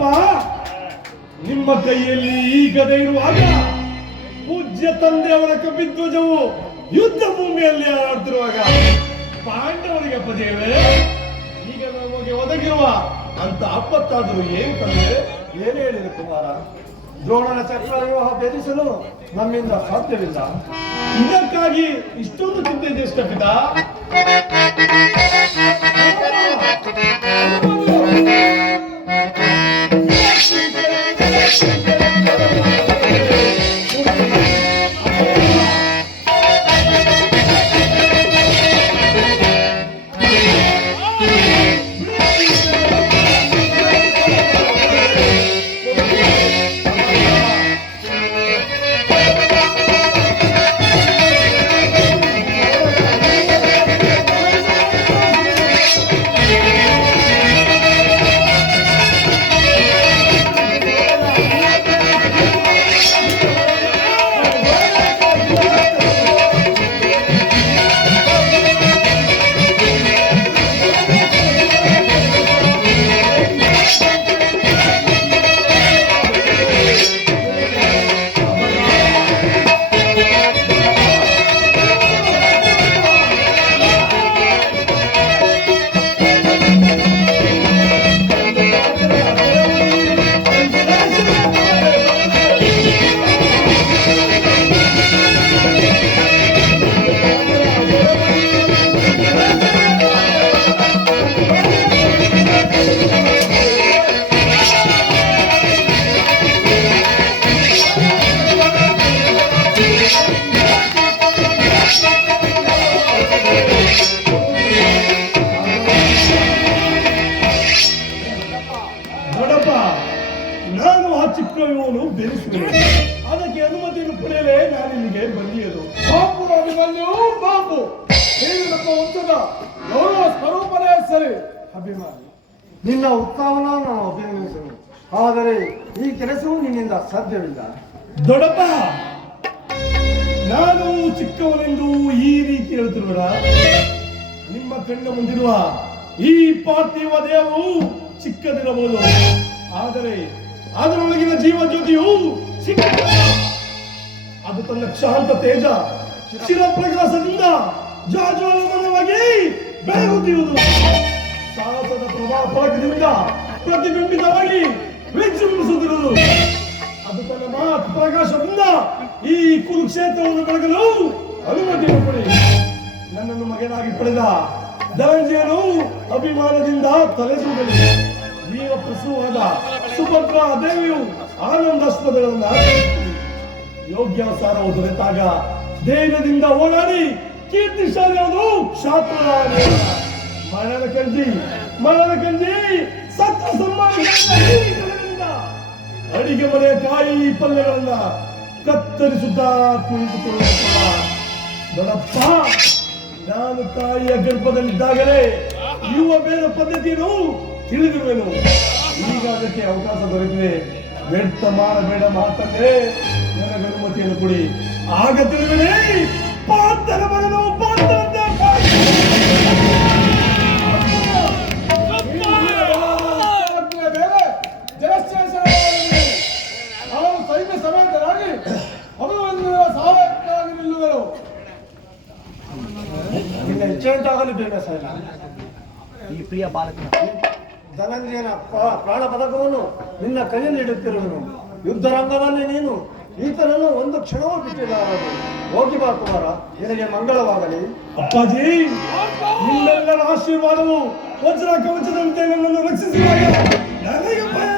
ದೊಡ್ಡಪ್ಪ, ನಿಮ್ಮ ಕೈಯಲ್ಲಿ ಈ ಗದೆ ಇರುವಾಗ ಪೂಜ್ಯ ತಂದೆಯವರ ಕಪಿಧ್ವಜವು ಯುದ್ಧ ಭೂಮಿಯಲ್ಲಿ ಆಡ್ತಿರುವಾಗ ಪಾಂಡವರಿಗೆ ಪದೇವೆ ಈಗ ನಮಗೆ ಒದಗಿರುವ ಅಂತ ಆಪತ್ತಾದರೂ ಏನು ತಂದೆ? ಏನು ಹೇಳಿದೆ ಕುಮಾರ? ದ್ರೋಣನ ಚಕ್ರವ್ಯೂಹ ಭೇದಿಸಲು ನಮ್ಮಿಂದ ಸಾಧ್ಯವಿಲ್ಲ. ಇದಕ್ಕಾಗಿ ಇಷ್ಟೊಂದು ಚಿಂತೆ ಜ್ಯೇಷ್ಠ ಪಿತಾ? ನಾನು ಆ ಚಿಕ್ಕವನು ಬೆರೆಸುವೆ, ಅದಕ್ಕೆ ಅನುಮತಿಯನ್ನು ಪಡೆಯಲೇ ನಾನು ಇಲ್ಲಿಗೆ ಬಂದಿಯದು. ಬಾಬು ಅಭಿಮನ್ಯು ಬಾಬು, ನೀನು ನಮ್ಮ ವಂಶದ ಗೌರವ ಸ್ವರೂಪನೇ ಸರಿ. ಅಭಿಮಾನಿ, ನಿನ್ನ ಉತ್ಸಾಹನ ನಾವು ಅಭಿನಂದಿಸಲು, ಆದರೆ ಈ ಕೆಲಸವು ನಿನ್ನಿಂದ ಸಾಧ್ಯವಿಲ್ಲ. ದೊಡ್ಡಪ್ಪ, ನಾನು ಚಿಕ್ಕವನೆಂದು ಈ ರೀತಿ ಹೇಳ್ತಿರುವಡ? ನಿಮ್ಮ ಕಣ್ಣ ಮುಂದಿರುವ ಈ ಪಾರ್ಥಿವ ದೇಹವು ಚಿಕ್ಕದಿರಬಹುದು, ಆದರೆ ಅದರೊಳಗಿನ ಜೀವ ಜ್ಯೋತಿಯು ಚಿಕ್ಕ. ಅದು ತನ್ನ ಶಾಂತ ತೇಜ ಚಿರಪ್ರಕಾಶದಿಂದ ಜಾಜ್ವಲಮಯವಾಗಿ ಬೆಳಗುತ್ತಿರುವುದು. ಸಾಹಸದ ಪ್ರಭಾವದಿಂದ ಪ್ರತಿಬಿಂಬಿತವಾಗಿ ವಿಜೃಂಭಿಸುತ್ತಿರುವುದು. ಅದು ತನ್ನ ಮಹತ್ ಪ್ರಕಾಶದಿಂದ ಈ ಕುರುಕ್ಷೇತ್ರವನ್ನು ಬೆಳಗಲು ಅನುಮತಿಯನ್ನು ಕೊಡಿ. ನನ್ನನ್ನು ಮಗನಾಗಿ ಪಡೆದ ಧನಂಜಯನು ಅಭಿಮಾನದಿಂದ ತಲೆಸುವುದನು. ವೀರ ಪ್ರಸೂವಾದ ಸುಭದ್ರಾ ದೇವಿಯು ಆನಂದಾಸ್ಪದಗಳನ್ನ ಯೋಗ್ಯಾಸಾರವು ದೊರೆತಾಗ ಧೈರ್ಯದಿಂದ ಓಡಾಡಿ ಕೀರ್ತಿಶಾಲಿಯಾವುದು ಶಾಸ್ತ್ರ. ಮರಣದ ಕಂಜಿ ಸತ್ತ ಸನ್ಮಾನದಿಂದ ಅಡಿಗೆ ಮನೆಯ ಕಾಯಿ ಪಲ್ಯಗಳನ್ನ ಕತ್ತರಿಸುತ್ತಾ ಕುಳಿತುಕೊಳ್ಳುತ್ತ ದೊಡ್ಡಪ್ಪ, ನಾನು ತಾಯಿಯ ಗರ್ಭದಲ್ಲಿದ್ದಾಗಲೇ ಇರುವ ಬೇರೆ ಪದ್ಧತಿಯನ್ನು ತಿಳಿದಿರುವೆನು. ಈಗ ಅದಕ್ಕೆ ಅವಕಾಶ ದೊರೆತಿದೆ. ವ್ಯರ್ಥ ಮಾಡಬೇಡ ಮಾತನ್ನೇ, ನನಗೆ ಅನುಮತಿಯನ್ನು ಕೊಡಿ. ಆಗ ತಿಳಿವೇನೆ ಪಾರ್ಥನ ಮಗನು ಪಾರ್ಥನಂತೆ. ನಾವು ಸೈನ್ಯ ಸಮೇತರಾಗಿ ಅಭಿಮನ್ಯುವಿನ ಸಹಾಯಕ್ಕಾಗಿ ನಿಲ್ಲುವೆನು. ನಿನ್ನ ಇಚ್ಛೆಯಂತಾಗಲಿ ಬೇಗ ಸೈನ. ಈ ಪ್ರಿಯ ಬಾಲಕನ ಧನಂಜಯನ ಪ್ರಾಣ ಪದಕವನ್ನು ನಿನ್ನ ಕೈಯಲ್ಲಿ ಇಡುತ್ತಿರುವನು. ಯುದ್ಧ ರಂಗದಲ್ಲಿ ನೀನು ಈತನನ್ನು ಒಂದು ಕ್ಷಣವೂ ಬಿಟ್ಟಿದ್ದಾರದು. ಹೋಗಿ ಬಾ ಕುಮಾರ, ನಿನಗೆ ಮಂಗಳವಾಗಲಿ. ಅಪ್ಪಾಜಿ, ನಿಮ್ಮೆಲ್ಲರ ಆಶೀರ್ವಾದವು ವಜ್ರ ಕವಚದಂತೆ ನನ್ನನ್ನು ರಕ್ಷಿಸುವಾಗ ನನಗೆ ಭಯ